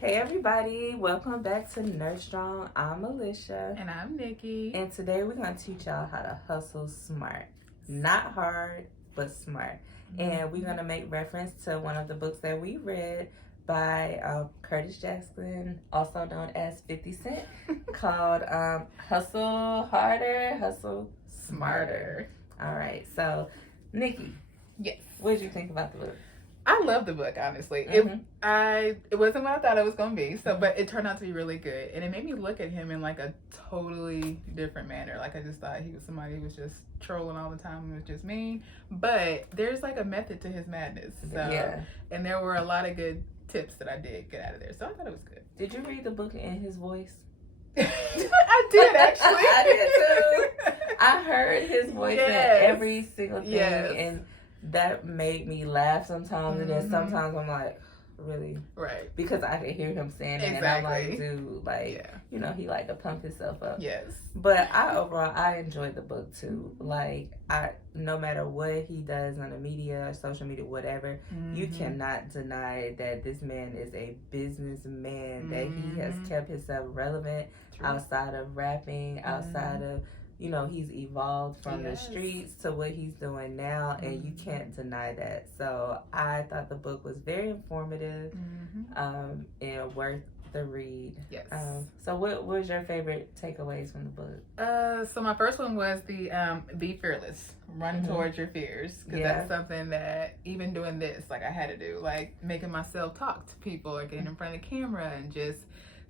Hey everybody, welcome back to Nurse Strong. I'm Alicia. And I'm Nikki. And today we're going to teach y'all how to hustle smart. Not hard, but smart. And we're going to make reference to one of the books that we read by Curtis Jackson, also known as 50 Cent, called Hustle Harder, Hustle Smarter. All right, so Nikki. Yes. What did you think about the book? I love the book, honestly. It wasn't what I thought it was going to be, but it turned out to be really good. And it made me look at him in like a totally different manner. Like I just thought he was somebody who was just trolling all the time and was just mean. But there's like a method to his madness. And there were a lot of good tips that I did get out of there. So I thought it was good. Did you read the book in his voice? I did, actually. I did too. I heard his voice in every single thing, and that made me laugh sometimes, and then sometimes I'm like, really? Right. Because I can hear him saying it, and I'm like, dude, like, you know, he like to pump himself up. Yes. But I enjoyed the book too. Like, no matter what he does on the media or social media, whatever, you cannot deny that this man is a businessman, that he has kept himself relevant outside of rapping, outside of, you know, he's evolved from the streets to what he's doing now, and you can't deny that. So I thought the book was very informative and worth the read. Yes. So what was your favorite takeaways from the book? So my first one was the be fearless, run towards your fears, because that's something that even doing this, like I had to do, like making myself talk to people or getting in front of the camera and just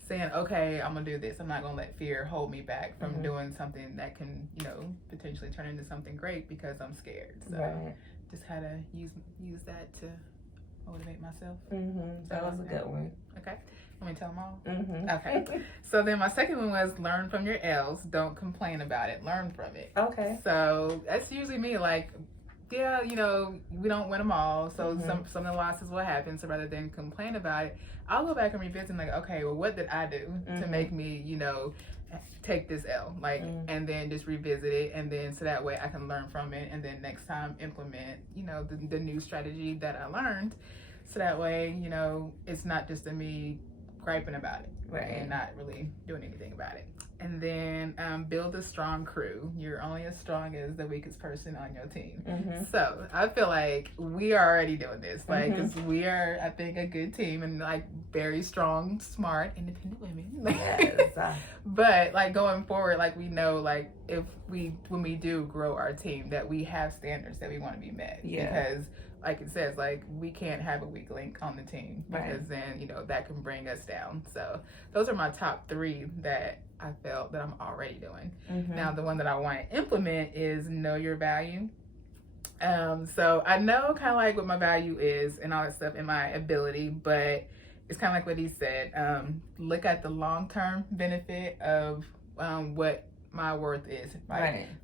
saying, okay, I'm gonna do this. I'm not gonna let fear hold me back from doing something that can, you know, potentially turn into something great because I'm scared. So just had to use that to motivate myself. That was a good one. Okay. Let me tell them all? Okay. So then my second one was learn from your elves. Don't complain about it. Learn from it. Okay. So that's usually me. Like, yeah, you know, we don't win them all. So some of the losses will happen. So rather than complain about it, I'll go back and revisit like, okay, well, what did I do to make me, you know, take this L? Like, and then just revisit it. And then so that way I can learn from it. And then next time implement, you know, the new strategy that I learned. So that way, you know, it's not just a me griping about it and not really doing anything about it. And then build a strong crew. You're only as strong as the weakest person on your team. So I feel like we are already doing this, like, because we are, I think, a good team and like very strong, smart, independent women. But like going forward, like we know, like when we do grow our team, that we have standards that we want to be met. Because like it says, like we can't have a weak link on the team because then, you know, that can bring us down. So those are my top three that I felt that I'm already doing. Now the one that I want to implement is know your value. So I know kind of like what my value is and all that stuff and my ability, but it's kind of like what he said. Look at the long-term benefit of what my worth is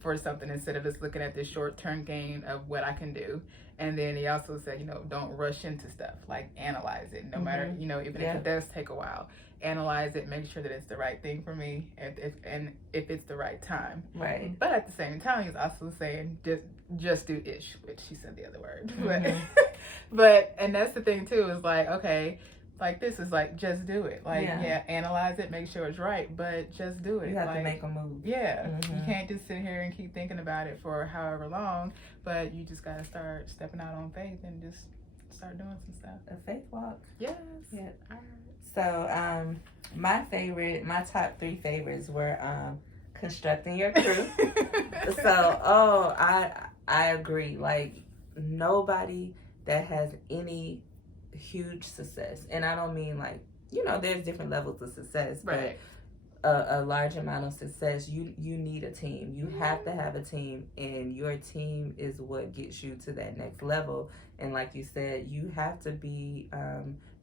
for something instead of just looking at the short-term gain of what I can do. And then he also said, you know, don't rush into stuff, like analyze it, no matter, you know, even if it does take a while, analyze it, make sure that it's the right thing for me and if it's the right time. But at the same time, he's also saying just do ish, which he said the other word. But and that's the thing too, is like, okay, like this is like just do it. Like analyze it, make sure it's right, but just do it. You have to make a move. You can't just sit here and keep thinking about it for however long, but you just gotta start stepping out on faith and just start doing some stuff. A faith walk. Yes. Yeah. So my top three favorites were constructing your crew. So I agree. Like nobody that has any huge success, and I don't mean like, you know, there's different levels of success, but a large amount of success, you need a team. You have to have a team, and your team is what gets you to that next level. And like you said, you have to be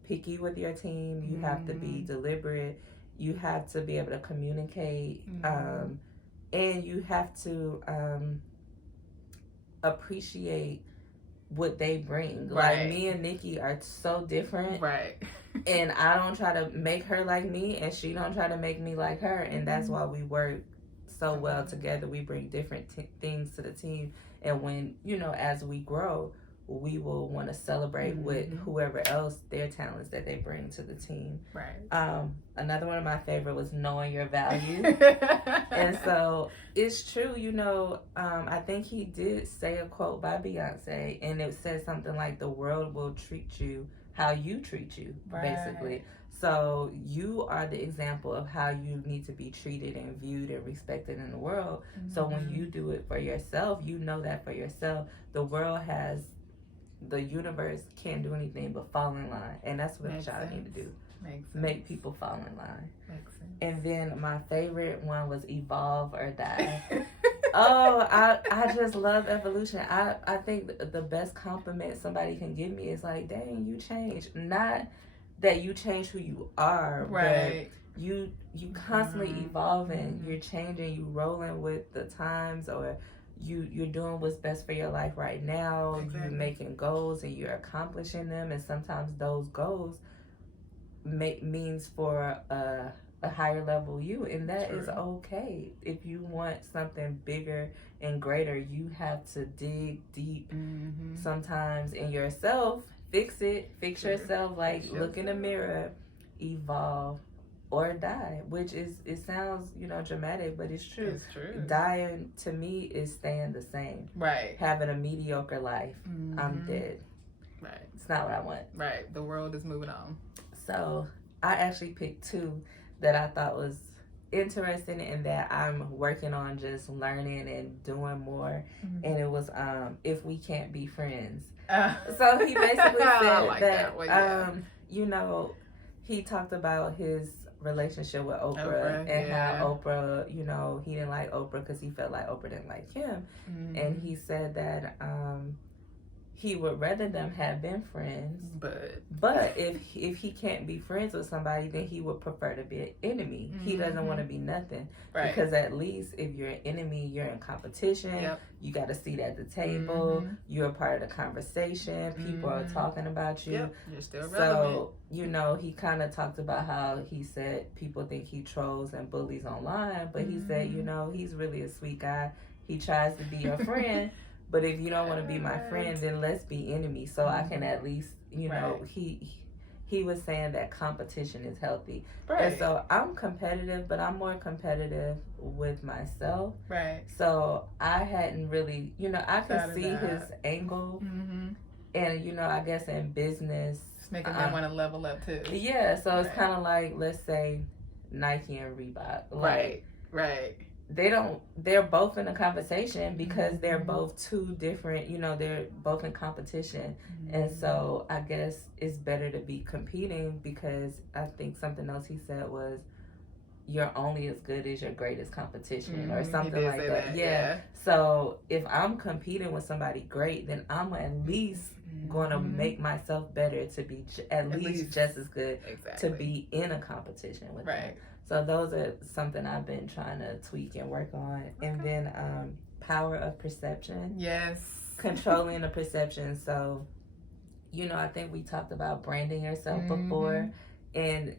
picky with your team. You have to be deliberate. You have to be able to communicate, and you have to appreciate what they bring. Like me and Nikki are so different. And I don't try to make her like me, and she don't try to make me like her, and that's why we work so well together. We bring different things to the team, and when, you know, as we grow, we will want to celebrate with whoever else their talents that they bring to the team. Right. Another one of my favorite was knowing your value. And so it's true, I think he did say a quote by Beyonce, and it says something like, the world will treat you how you treat you, basically. So you are the example of how you need to be treated and viewed and respected in the world. So when you do it for yourself, you know that for yourself. The universe can't do anything but fall in line. And that's what y'all need to do. Make people fall in line. Makes sense. And then my favorite one was evolve or die. I just love evolution. I think the best compliment somebody can give me is like, dang, you changed. Not that you change who you are, right. but you constantly evolving. You're changing. You rolling with the times, or you're doing what's best for your life right now. You're making goals and you're accomplishing them, and sometimes those goals means for a higher level you, and that is okay. If you want something bigger and greater, you have to dig deep sometimes in yourself. Fix yourself, like look in the mirror, evolve or die, which it sounds dramatic, but it's true. It's true. Dying to me is staying the same. Right. Having a mediocre life. I'm dead. Right. It's not what I want. Right. The world is moving on. So I actually picked two that I thought was interesting and that I'm working on just learning and doing more. And it was If We Can't Be Friends. So he basically said that well, he talked about his relationship with Oprah and how Oprah, he didn't like Oprah because he felt like Oprah didn't like him. And he said that he would rather them have been friends, but if he can't be friends with somebody, then he would prefer to be an enemy. He doesn't want to be nothing, because at least if you're an enemy, you're in competition. You got a seat at the table. You're a part of the conversation. People are talking about you. You're still relevant. So he kind of talked about how he said people think he trolls and bullies online, but he said he's really a sweet guy. He tries to be your friend. But if you don't want to be my friend, then let's be enemies. So I can at least, he was saying that competition is healthy. And so I'm competitive, but I'm more competitive with myself. So I hadn't really, I could see his angle. And, I guess in business. It's making them want to level up too. Yeah. So it's kind of like, let's say Nike and Reebok. Like, they're both in a conversation because they're both two different, they're both in competition. And so I guess it's better to be competing, because I think something else he said was, you're only as good as your greatest competition, or something like that. Yeah. So if I'm competing with somebody great, then I'm at least going to make myself better to be at least just as good to be in a competition with them. So those are something I've been trying to tweak and work on. And then power of perception. Yes. Controlling the perception. So, I think we talked about branding yourself before. And,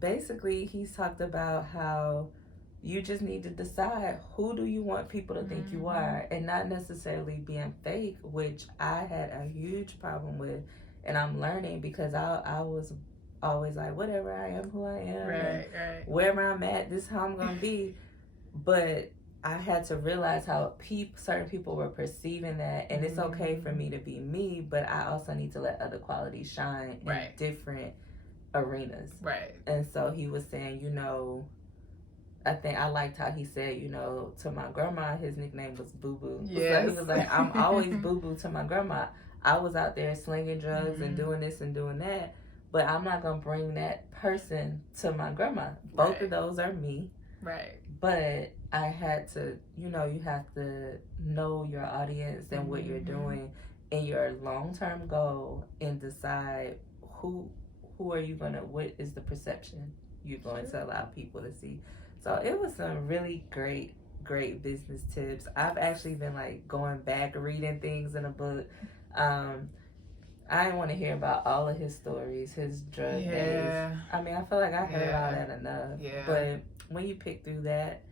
basically he's talked about how you just need to decide, who do you want people to think you are, and not necessarily being fake, which I had a huge problem with. And I'm learning, because I was always like, whatever, I am who I am, wherever I'm at, this is how I'm gonna be. But I had to realize how certain people were perceiving that, and it's okay for me to be me, but I also need to let other qualities shine in different arenas. And so he was saying, I think I liked how he said, to my grandma, his nickname was Boo Boo. So he was like, I'm always Boo Boo to my grandma. I was out there slinging drugs and doing this and doing that, but I'm not going to bring that person to my grandma. Both of those are me. But I had to, you have to know your audience and what you're doing and your long-term goal, and decide who are you going to, what is the perception you're going to allow people to see. So it was some really great business tips. I've actually been going back, reading things in a book. I didn't want to hear about all of his stories, his drug days. I mean, I feel like I heard all that enough. But when you pick through that,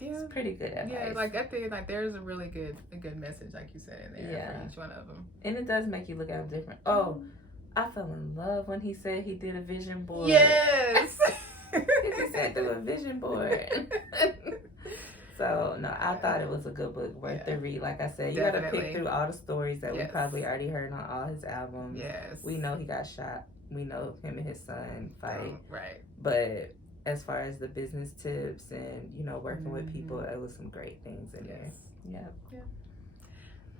It's pretty good advice. Yeah, like I think like there's a really good message, like you said, in there for each one of them. And it does make you look at them different. Oh, I fell in love when he said he did a vision board. Yes. He said do a vision board. So, no, I thought it was a good book, worth the read. Like I said, you got to pick through all the stories that we probably already heard on all his albums. Yes. We know he got shot. We know him and his son fight. Right. But as far as the business tips and, you know, working with people, it was some great things in there. Yeah.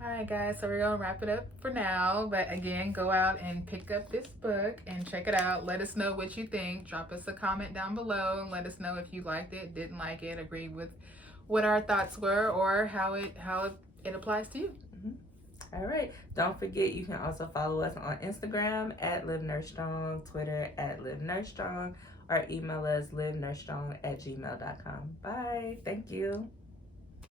All right, guys, so we're going to wrap it up for now. But again, go out and pick up this book and check it out. Let us know what you think. Drop us a comment down below and let us know if you liked it, didn't like it, agreed with what our thoughts were, or how it applies to you. All right. Don't forget, you can also follow us on Instagram at Live Nurse Strong, Twitter at Live Nurse Strong, or email us livenursestrong@gmail.com. Bye. Thank you.